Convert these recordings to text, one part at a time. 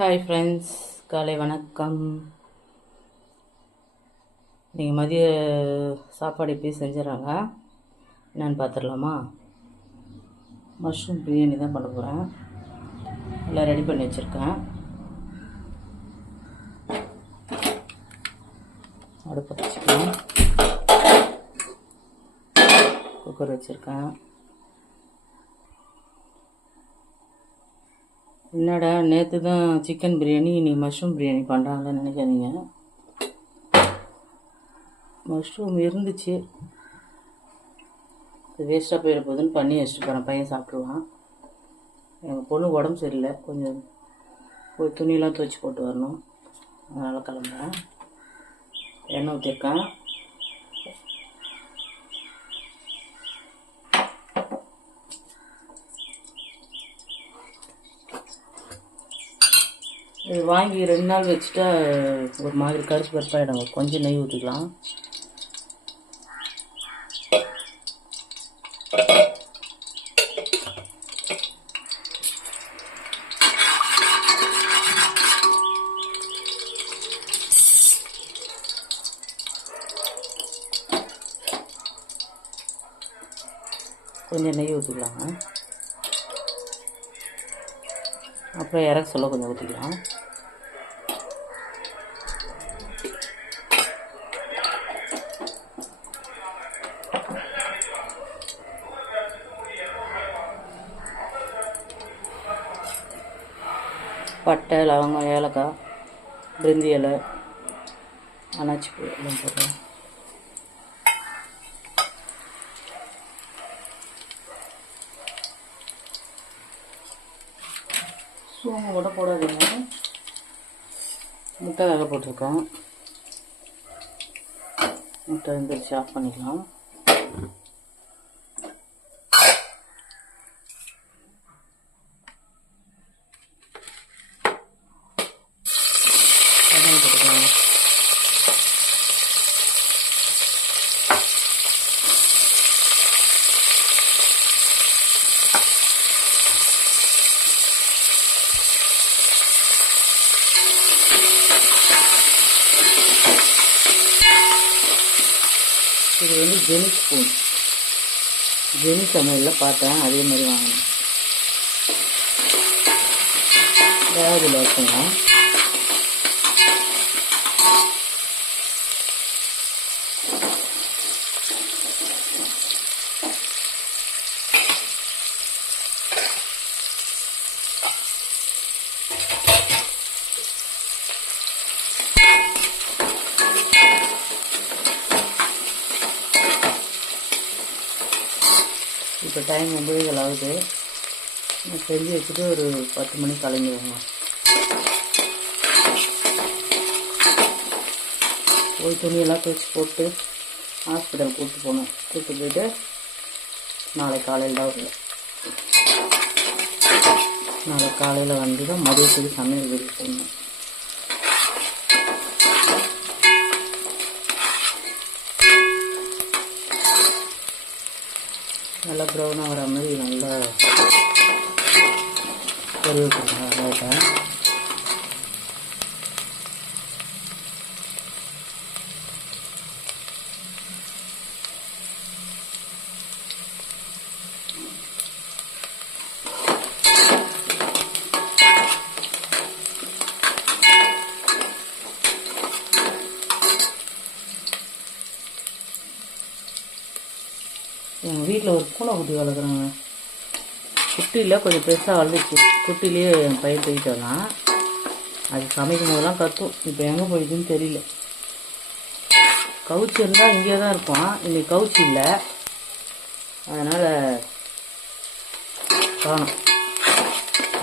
Hi friends, காலை வணக்கம். நீங்கள் மதிய சாப்பாடு எப்படி செஞ்சிடறாங்க என்னென்னு பார்த்துடலாமா? மஷ்ரூம் பிரியாணி தான் பண்ண போகிறேன். எல்லாம் ரெடி பண்ணி வச்சுருக்கேன். அடுப்பு வச்சுக்கலாம். குக்கர் வச்சுருக்கேன். என்னடா நேற்று தான் சிக்கன் பிரியாணி, இன்னைக்கு மஷ்ரூம் பிரியாணி பண்ணுறாங்கன்னு நினைக்காதீங்க. மஷ்ரூம் இருந்துச்சு, அது வேஸ்ட்டாக போயிட போகுதுன்னு பண்ணி வச்சுட்டு போகிறேன். பையன் சாப்பிட்ருவான். எங்கள் பொண்ணு உடம்பு சரியில்லை, கொஞ்சம் போய் துணியெல்லாம் துவைச்சி போட்டு வரணும், அதனால் கிளம்புறேன். எண்ணெய் ஊற்றிருக்கேன். இது வாங்கி 2 நாள் வச்சுட்டா ஒரு மாதிரி கருப்பு கருப்பாகிடும். கொஞ்சம் நெய் ஊற்றிக்கலாம். கொஞ்சம் நெய் ஊற்றிக்கலாங்க. அப்புறம் இறக்க சொல்ல கொஞ்சம் ஊற்றிக்கலாம். பட்டை, லவங்கம், ஏலக்காய், பிரிஞ்சி இலை, அன்னாச்சி பூ எல்லாம் போடுறேன். சோம்பு கூட போடாதீங்க. முட்டை வேக போட்டிருக்கேன். முட்டை வெந்துருச்சு, ஆஃப் பண்ணிக்கலாம். இது வந்து ஜெனி ஸ்பூன், ஜெனி சமையலில் பார்த்தேன், அதே மாதிரி வாங்கினேன். இதில் வச்சுங்க. இப்போ டைம் 9 ஆகுது. செஞ்சு வச்சுட்டு ஒரு 10 மணிக்கு கிளம்பிடுவோங்க. போய் துணியெல்லாம் துவைச்சி போட்டு ஹாஸ்பிட்டல் கூப்பிட்டு போகணும். கூப்பிட்டு போயிட்டு நாளைக்கு காலையில் தான் வரல. நாளைக்கு காலையில் வந்து தான் மதியத்துக்கு சமையல் வீட்டுக்கு போகணும். நல்லா ப்ரௌனாக வர மாதிரி நல்லா பொரி வச்சுருக்கேன். லைட்டாக எங்கள் வீட்டில் ஒரு பூனை குட்டி வளர்க்குறாங்க. குட்டியில் கொஞ்சம் பெருசாக வளர்ந்துச்சு. குட்டிலேயே என் பையன் தூக்கிட்டு வரலாம். அது சமைக்கும் போதெல்லாம் கத்தும். இப்போ எங்கே போயிடுதுன்னு தெரியல. கவுச்சி இருந்தால் இங்கே தான் இருப்பான். இன்னைக்கு கவுச்சி இல்லை, அதனால் காணும்.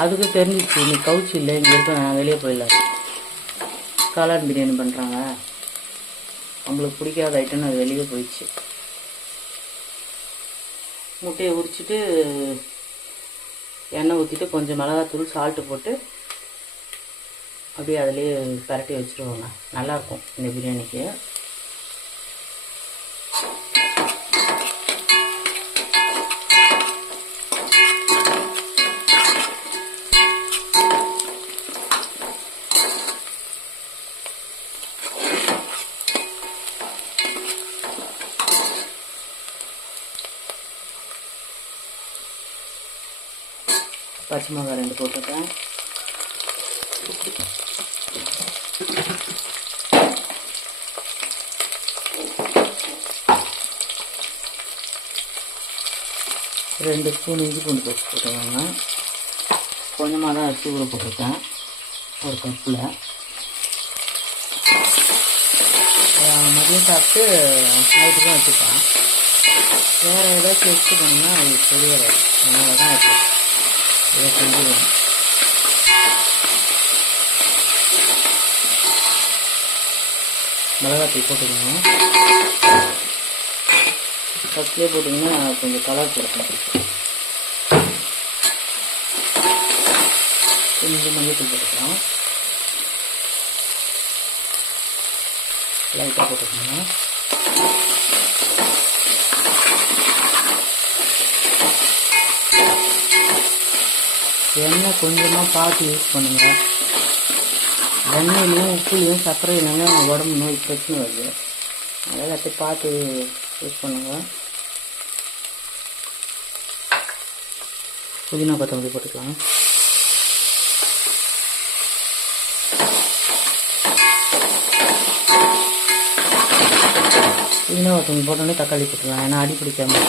அதுக்கு தெரிஞ்சிச்சு இன்னைக்கு கவுச்சி இல்லை, இங்கே இருக்க, நான் வெளியே போயிடலாம். காளான் பிரியாணி பண்ணுறாங்க, அவங்களுக்கு பிடிக்காத ஐட்டம்னு அது வெளியே போயிடுச்சு. முட்டையை உரிச்சிட்டு எண்ணெய் ஊற்றிட்டு கொஞ்சம் மிளகாத்தூள், சால்ட்டு போட்டு அப்படியே அதிலே பரட்டி வச்சுருவாங்க. நல்லாயிருக்கும் இந்த பிரியாணிக்கு. பச்சை மிளகாய் 2 போட்டிருக்கேன். ரெண்டு ஸ்பூன் இஞ்சி பூண்டு பேஸ்ட் போட்டுக்கோங்க. கொஞ்சமாக தான் அரிசி ஊற போட்டிருக்கேன், ஒரு கப்பில். மதியம் சாப்பிட்டு நைட்டுக்கும் வச்சுப்பேன். வேறு ஏதாச்சும் வச்சுக்கணும்னா அது சரியாது, அதனால தான் வைப்பேன். இதை செஞ்சுடுவேன். மிளகாத்தூள் போட்டுக்கணும். ஃபஸ்ட்லேயே போட்டிங்கன்னா கொஞ்சம் கலர் கொடுக்கும். கொஞ்சம் மஞ்சள் போட்டுக்கலாம், லைட்டாக போட்டுக்கணும். எண்ணெய் கொஞ்சமாக பார்த்து யூஸ் பண்ணுங்கள். எண்ணெயிலையும் உப்புலையும் சர்க்கரையிலையும் உடம்பு நோய் பிரச்சனை வருது, அதனால் அப்படி பார்த்து யூஸ் பண்ணுங்கள். புதினா கொத்தமல்லி போட்டுக்கலாம். புதினா கொத்தமல்லி போட்டோன்னே தக்காளி போட்டுக்கலாம், ஏன்னா அடி பிடிக்காம,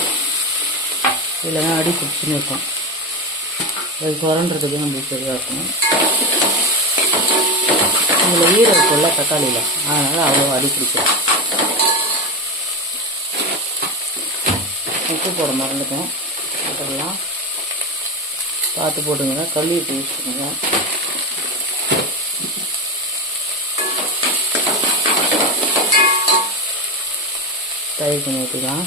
இல்லைன்னா அடி பிடிச்சின்னு இருக்கும். அது சுரண்டுறதுக்கு நம்மளுக்கு சரியாக இருக்கும். இதில் ஈரம் இருக்கும்ல தக்காளியில், அதனால் அவ்வளோ அடி பிடிக்கும். உப்பு போட மறந்துட்டேன், போட்டுடலாம். பார்த்து போட்டுங்க, கழுவிட்டு யூஸ் பண்ணுங்க. தயிர் கொஞ்சம் ஊற்றிக்கலாம்.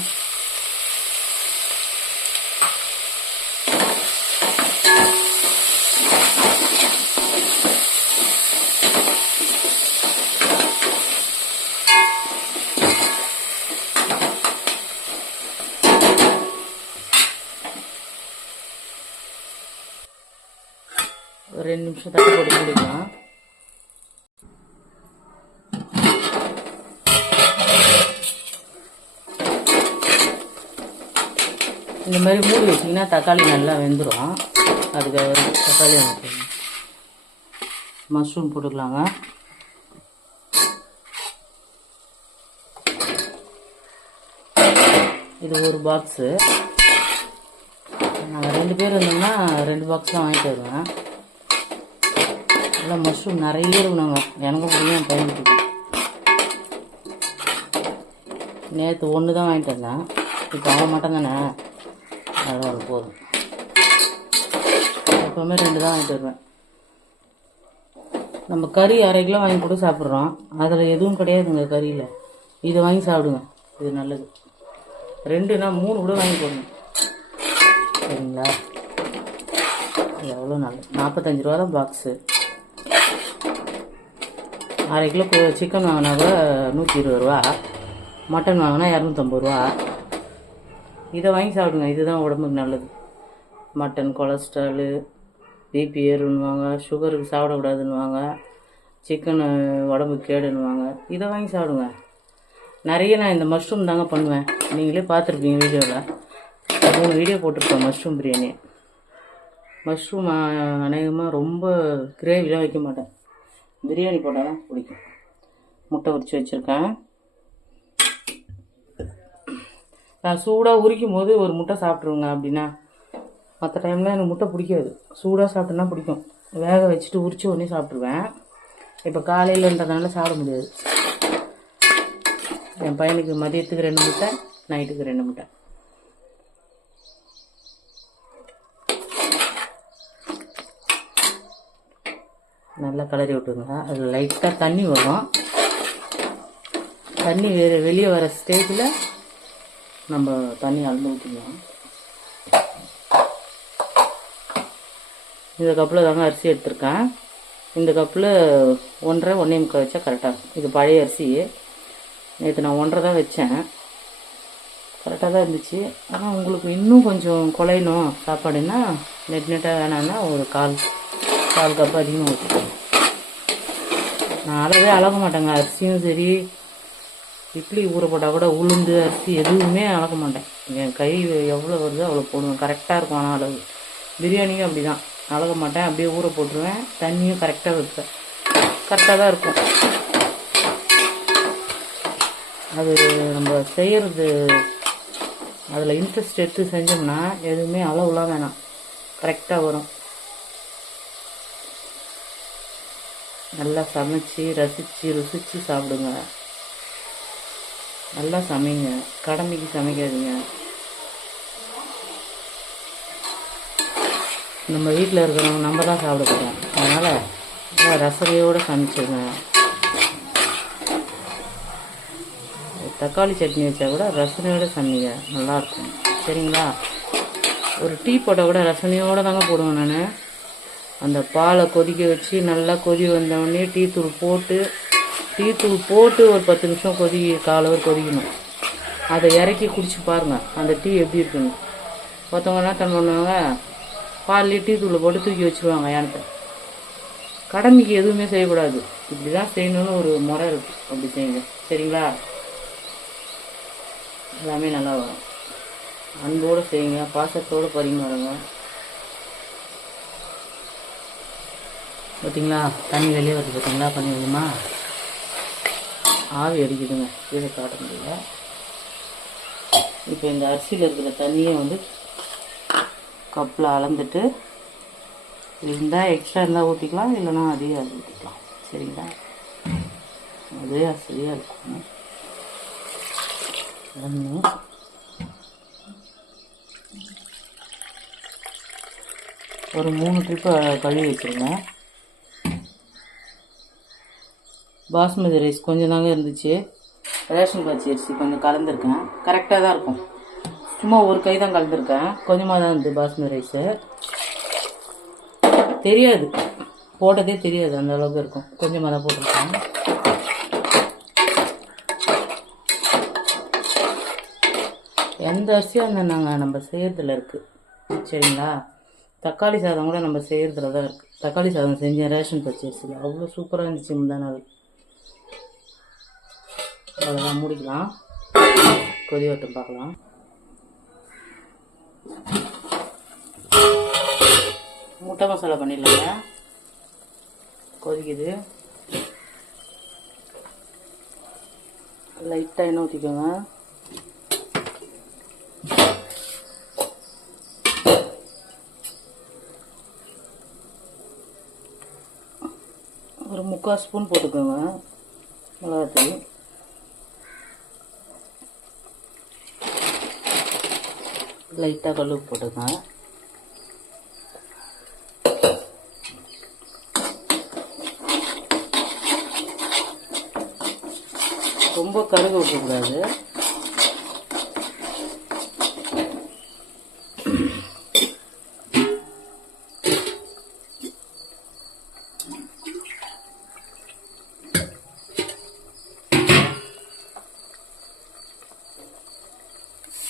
ஒரு 2 நிமிஷம் தட்டு போட்டு மூடிக்கலாம். இந்த மாதிரி மூடி வச்சிங்கன்னா தக்காளி நல்லா வெந்துடும். அதுக்கு தக்காளி மஷ்ரூம் போட்டுக்கலாங்க. இது ஒரு பாக்ஸு. நாங்கள் 2 பேர் இருந்தோம்னா 2 பாக்ஸ் தான் வாங்கிட்டு வருவேன். எல்லாம் மஷ்ரூம் நிறைய இருக்கணுங்க, எனக்கு முடியும், என் பையனுக்கு. நேற்று 1 தான் வாங்கிட்டு வந்தேன், இப்போ அவன் மட்டும் தானே, அதெல்லாம் ஒன்று போதும். எப்போவுமே 2 தான் வாங்கிட்டு வருவேன். நம்ம கறி 1/2 கிலோ வாங்கி கூட சாப்பிட்றோம், அதில் எதுவும் கிடையாதுங்க கறியில். இதை வாங்கி சாப்பிடுங்க, இது நல்லது. 2னா 3 கூட வாங்கி போடுங்க, சரிங்களா? இது எவ்வளோ நல்லது. 45 ரூபா தான் பாக்ஸு. 1/2 கிலோ சிக்கன் வாங்கினா கூட 120 ரூபா, மட்டன் வாங்கினா 250 ரூபா. இதை வாங்கி சாப்பிடுங்க, இதுதான் உடம்புக்கு நல்லது. மட்டன் கொலஸ்ட்ராலு, பிபி ஏறுன்னுவாங்க, சுகருக்கு சாப்பிடக்கூடாதுன்னுவாங்க, சிக்கனு உடம்புக்கு கேடுன்னுவாங்க. இதை வாங்கி சாப்பிடுங்க. நிறைய நான் இந்த மஷ்ரூம் தாங்க பண்ணுவேன், நீங்களே பார்த்துருப்பீங்க வீடியோவில். 3 வீடியோ போட்டிருப்பேன் மஷ்ரூம் பிரியாணி. மஷ்ரூம் அநேகமாக ரொம்ப கிரேவிலாம் வைக்க மாட்டேன், பிரியாணி போட்டால் தான் பிடிக்கும். முட்டை உரித்து வச்சுருக்கேன். நான் சூடாக உரிக்கும் போது ஒரு முட்டை சாப்பிட்ருவேங்க. அப்படின்னா மற்ற டைமில் எனக்கு முட்டை பிடிக்காது, சூடாக சாப்பிட்டோன்னா பிடிக்கும். வேக வச்சுட்டு உரித்து உடனே சாப்பிட்ருவேன். இப்போ காலையிலன்றதுனால சாப்பிட முடியாது. என் பையனுக்கு மதியத்துக்கு 2 முட்டை, நைட்டுக்கு 2 முட்டை. நல்லா கிளறி விட்டுருங்க. அதில் லைட்டாக தண்ணி வரும். தண்ணி வெளியே வர ஸ்டேஜில் நம்ம தண்ணி அளந்து ஊற்றிக்கலாம். இந்த கப்பில் தாங்க அரிசி எடுத்திருக்கேன். இந்த கப்பில் 1.5 1.25 வச்சா கரெக்டாக இருக்கும். இது பழைய அரிசி, நேற்று நான் 1.5 தான் வச்சேன், கரெக்டாக தான் இருந்துச்சு. ஆனால் உங்களுக்கு இன்னும் கொஞ்சம் குழையணும் சாப்பாடுன்னா, நெட்டாக வேணான்னா ஒரு கால் கப்பு அதிகமாக ஊற்றிக்கலாம். நான் அளவே அளக்க மாட்டேங்க, அரிசியும் சரி, இட்லி ஊற போட்டால் கூட உளுந்து அரிசி எதுவுமே அளக்க மாட்டேன். என் கை எவ்வளோ வருதோ அவ்வளோ போடுவேன், கரெக்டாக இருக்கும். ஆனால் அளவு பிரியாணியும் அப்படி தான், அழக மாட்டேன், அப்படியே ஊற போட்டுருவேன். தண்ணியும் கரெக்டாக வைப்பேன். கரெக்டாக தான் இருக்கும். அது நம்ம செய்கிறது அதில் இன்ட்ரெஸ்ட் எடுத்து செஞ்சோம்னா எதுவுமே அளவுலாம் வேணாம், கரெக்டாக வரும். நல்லா சமைச்சு ருசித்து சாப்பிடுங்க. நல்லா சமைங்க, கடமைக்கு சமைக்காதீங்க. நம்ம வீட்டில் இருக்கிறவங்க நம்ம தான் சாப்பிட போகிறோம். அதனால் ரசனையோடு சமைச்சிருங்க. தக்காளி சட்னி வச்சா கூட ரசனையோடு சமைங்க, நல்லாயிருக்கும். சரிங்களா? ஒரு டீ போட்டால் கூட ரசனையோடு தாங்க போடுவேன் நான். அந்த பாலை கொதிக்க வச்சு நல்லா கொதி வந்தோடனே டீ தூள் போட்டு ஒரு 10 நிமிஷம் காலவர் கொதிக்கணும். அதை இறக்கி குடிச்சு பாருங்கள் அந்த டீ எப்படி இருக்குன்னு. ஒருத்தவங்க என்ன பண்ணுவாங்க, பால்லேயே டீ தூளை போட்டு தூக்கி வச்சுருவாங்க ஏன்ட்ட. கடமைக்கு எதுவுமே செய்யக்கூடாது, இப்படி தான் செய்யணும்னு ஒரு முறை இருக்குது. அப்படி செய்யுங்க. சரிங்களா? எல்லாமே நல்லா வரும். அன்போடு செய்யுங்க, பாசத்தோடு பரிமாறுங்க. பார்த்தீங்களா தண்ணி வெளியே வருது, பார்த்தீங்களா? பண்ணி வருமா, ஆவி அடிக்குதுங்க, கீழே காட்ட முடியல. இப்போ இந்த அரிசியில் இருக்கிற தண்ணியை வந்து கப்பில் அளந்துட்டு, இருந்தால் எக்ஸ்ட்ரா இருந்தால் ஊற்றிக்கலாம், இல்லைனா அதையே அது ஊற்றிக்கலாம். சரிங்களா? அதே சரியாக இருக்கும். ஒரு 3 ட்ரிப்பு கழுவி வச்சுருங்க. பாஸ்மதி ரைஸ் கொஞ்சம் தாங்க இருந்துச்சு. ரேஷன் பச்சை அரிசி கொஞ்சம் கலந்துருக்கேன், கரெக்டாக தான் இருக்கும். சும்மா ஒரு கை தான் கலந்துருக்கேன், கொஞ்சமாக தான் இருந்தது பாஸ்மதி ரைஸு. தெரியாது, போட்டதே தெரியாது, அந்த அளவுக்கு இருக்கும். கொஞ்சமாக தான் போட்டிருக்கேன். எந்த அரிசியாக இருந்தால் நம்ம செய்கிறதுல இருக்குது. சரிங்களா? தக்காளி சாதம் கூட நம்ம செய்கிறதுல தான் இருக்குது. தக்காளி சாதம் செஞ்சேன் ரேஷன் பச்சை அரிசியில், அவ்வளோ சூப்பராக இருந்துச்சு முந்தா நாள். அவ்வளோதான், மூடிக்கலாம். கொதி வட்டம் பார்க்கலாம். முட்டை மசாலா பண்ணிடலாங்க. கொதிக்குது. லைட்டாக எண்ணெய் ஊற்றிக்கோங்க. ஒரு 3/4 ஸ்பூன் போட்டுக்கோங்க மிளகாத்தூள். லைட்டாக கல் உப்பு போட்டுக்கோங்க. ரொம்ப கருக விட்டுக்கூடாது.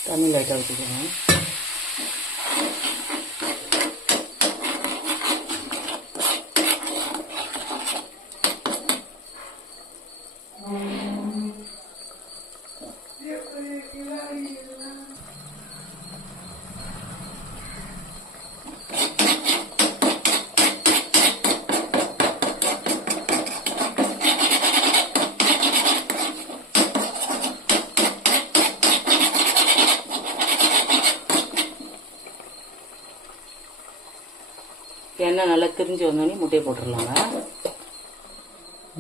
தண்ணி லைட்டாக ஊற்றிக்கோங்க. எண்ணெய் நல்லா திரிஞ்சு வந்தோடனே முட்டையை போட்டுடலாங்க.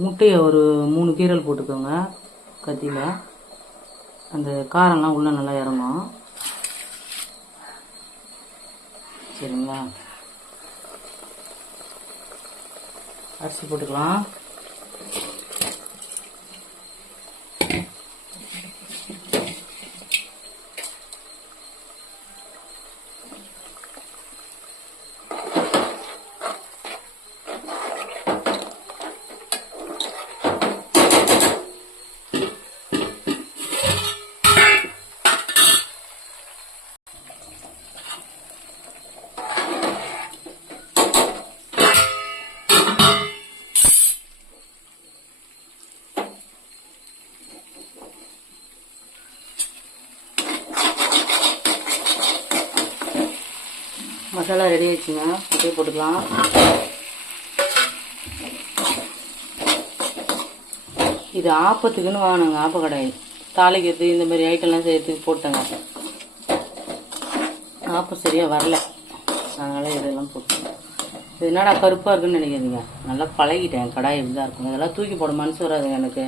முட்டையை ஒரு 3 கீரல் போட்டுக்கோங்க கத்தியில். அந்த காரம்லாம் உள்ளே நல்லா இறங்கும். சரிங்களா? அரிசி போட்டுக்கலாம். மசாலா ரெடி ஆயிடுச்சுங்க. அப்படியே போட்டுக்கலாம். இது ஆப்பத்துக்குன்னு வாங்கினாங்க, ஆப்ப கடாய். தாளிக்கிறது இந்த மாதிரி ஐட்டம்லாம் செய்யறதுக்கு போட்டாங்க. ஆப்பம் சரியாக வரல, அதனால் இதெல்லாம் போட்டேன். இது என்னடா கருப்பாக இருக்குன்னு நினைக்கிறீங்க, நல்லா பழகிட்டேன். கடாய் இப்படி தான் இருக்கும். இதெல்லாம் தூக்கி போட மனசு வராதுங்க எனக்கு.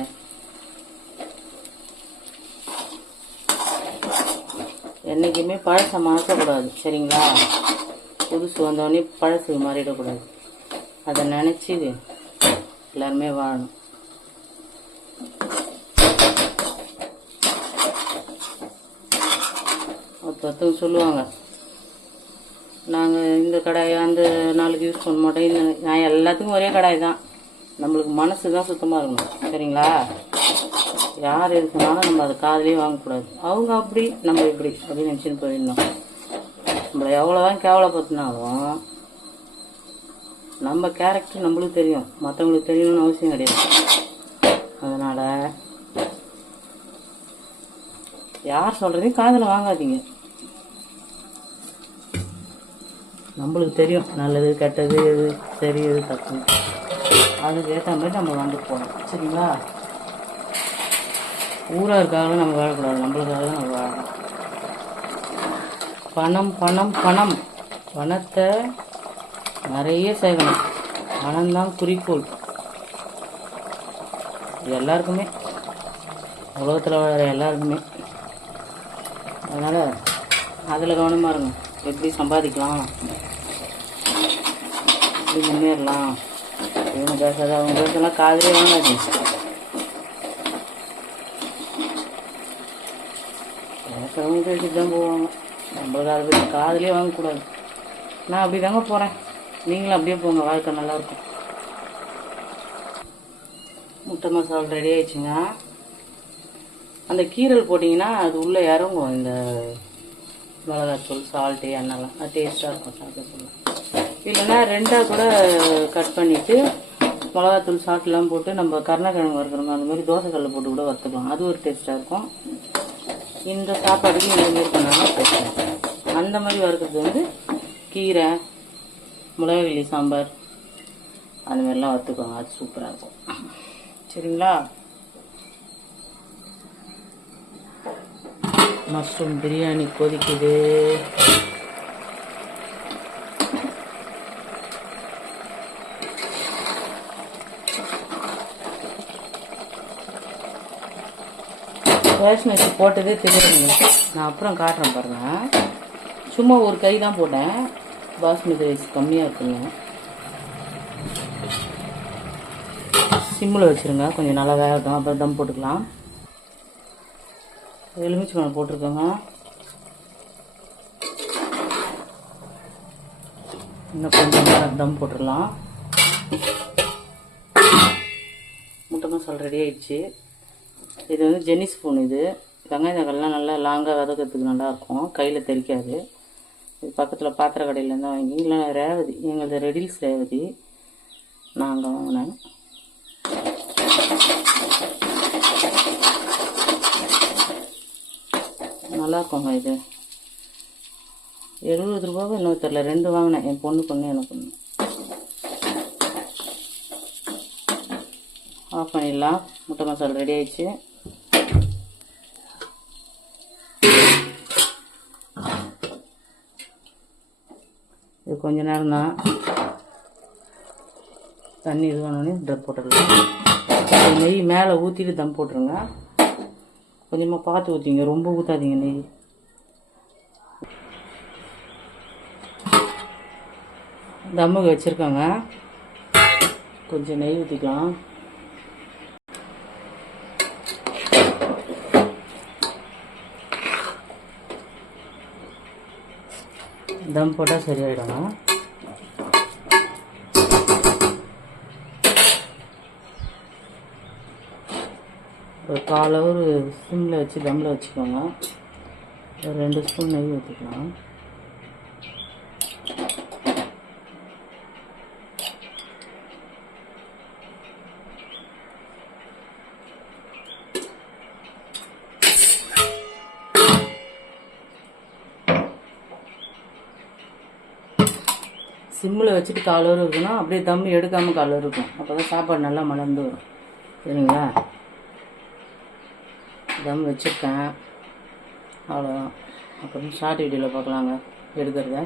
என்றைக்குமே பழசை மறக்கக்கூடாது, சரிங்களா? புதுசு வந்தோடனே பழசுக்கு மாறிடக்கூடாது. அதை நினச்சி எல்லாருமே வாழணும். ஒருத்தவங்க சொல்லுவாங்க, நாங்கள் இந்த கடாயை அந்த நாளுக்கு யூஸ் பண்ண மாட்டோம். இந்த நான் எல்லாத்துக்கும் ஒரே கடாய் தான். நம்மளுக்கு மனசு தான் சுத்தமாக இருக்கணும், சரிங்களா? யார் இருக்குனாலும் நம்ம அதை காதலே வாங்கக்கூடாது. அவங்க அப்படி, நம்ம இப்படி அப்படின்னு நினச்சின்னு போயிடணும். நம்மளை எவ்வளோதான் கேவலப்படுத்தினாலும் நம்ம கேரக்டர் நம்மளுக்கு தெரியும், மற்றவங்களுக்கு தெரியணும்னு அவசியம் கிடையாது. அதனால் யார் சொல்கிறதையும் காதில் வாங்காதீங்க. நம்மளுக்கு தெரியும் நல்லது கெட்டது, எது சரி எது தப்பு. அதுக்கு ஏற்ற மாதிரி நம்ம வந்துட்டு போகணும், சரிங்களா? ஊராருக்காக நம்ம வாழக்கூடாது, நம்மளுக்காக தான் நம்ம வாழணும். பணம் பணம் பணம், பணத்தை நிறைய சேர்க்கணும். பணம்தான் குறிக்கோள் எல்லாருக்குமே, உலகத்தில் வாழற எல்லாருக்குமே. அதனால் அதில் கவனமாக இருங்க. எப்படி சம்பாதிக்கலாம், எப்படி முன்னேறலாம். இவங்க பேசாத அவங்க பேசலாம் காதலே வாங்காது. பேசுறவங்க பேசிட்டு தான் போவாங்க, நம்மளுக்கு அதை பற்றி காதலே வாங்கக்கூடாது. நான் அப்படி தாங்க போகிறேன், நீங்களும் அப்படியே போங்க, வாழ்க்கை நல்லாயிருக்கும். முட்டை மசாலா ரெடி ஆயிடுச்சுங்க. அந்த கீரல் போட்டிங்கன்னா அது உள்ளே இறங்கும். இந்த மிளகாத்தூள், சால்ட்டு, எண்ணெய்லாம் அது டேஸ்ட்டாக இருக்கும், சாப்பிட சொல்லலாம். இல்லைன்னா ரெண்டாக கூட கட் பண்ணிவிட்டு மிளகாத்தூள், சால்ட்லாம் போட்டு நம்ம கருணக்கிழங்கு வறுக்கிறோம், அந்த மாதிரி தோசைக்கல்ல போட்டு கூட வறுத்துக்கலாம். அது ஒரு டேஸ்ட்டாக இருக்கும். இந்த சாப்பாடுக்கு இந்த மாதிரி பண்ணாலும் டேஸ்ட்டாக இருக்கும். அந்த மாதிரி வறுக்கிறது கீரை, மிளகாய் சாம்பார் அந்த மாதிரிலாம் வறுத்துக்கோங்க, அது சூப்பராக இருக்கும், சரிங்களா? மஷ்ரூம் பிரியாணி கொதிக்குது. ரேஷன் போட்டதே தெரியுதுங்க. நான் அப்புறம் காட்டுறேன் பாருங்க. சும்மா ஒரு கை தான் போட்டேன், பாஸ்மதி ரைஸ் கம்மியாக இருக்குங்க. சிம்மில் வச்சுருங்க, கொஞ்சம் நல்லா வேகட்டும், அப்புறம் தம் போட்டுக்கலாம். எலுமிச்சை பழம் போட்டிருக்கோங்க. இன்னும் கொஞ்சம் நேரம் தம் போட்டுடலாம். முட்டை மசாலா ரெடி ஆயிடுச்சு. இது ஜென்னி ஸ்பூன். இது வெங்காயம் தக்காளிலாம் நல்லா லாங்காக வதக்கிறதுக்கு நல்லாயிருக்கும், கையில் தெரிக்காது. இது பக்கத்தில் பாத்திர கடையிலேருந்து வாங்கி, இல்லைன்னா ரேவதி, எங்களது ரெடில்ஸ் ரேவதி நாங்கள் வாங்கினேன். நல்லாயிருக்குங்க. இது 70 ரூபாவும் இன்னும் தெரில, 2 வாங்கினேன். என் பொண்ணு பொண்ணு எனக்கு ஒன்று. ஆஃப் பண்ணிடலாம். முட்டை மசாலா ரெடி ஆயிடுச்சு. இது கொஞ்ச நேரம் தான், தண்ணி இது பண்ணோடனே தம் போட்டுடலாம். நெய் மேலே ஊற்றிட்டு தம் போட்டுருங்க. கொஞ்சமாக பார்த்து ஊற்றிங்க, ரொம்ப ஊற்றாதீங்க நெய். தம்முக்கு வச்சுருக்காங்க, கொஞ்சம் நெய் ஊற்றிக்கலாம். தம் போட்டால் சரியாயிடும். ஒரு 1/4 ஹவர் சிம்மில் வச்சு தம்மில் வச்சுக்கோங்க. ஒரு 2 ஸ்பூன் நெய் ஊற்றிக்கலாம். சிம்மில் வச்சுட்டு காலோறு இருக்கணும். அப்படியே தம் எடுக்காமல் காலோறு இருக்கும். அப்போ தான் சாப்பாடு நல்லா மலர்ந்து வரும். சரிங்களா? தம் வச்சுருக்கேன். அவ்வளோதான். அப்புறம் ஷார்ட் வீடியோவில் பார்க்கலாங்க எடுக்கிறத.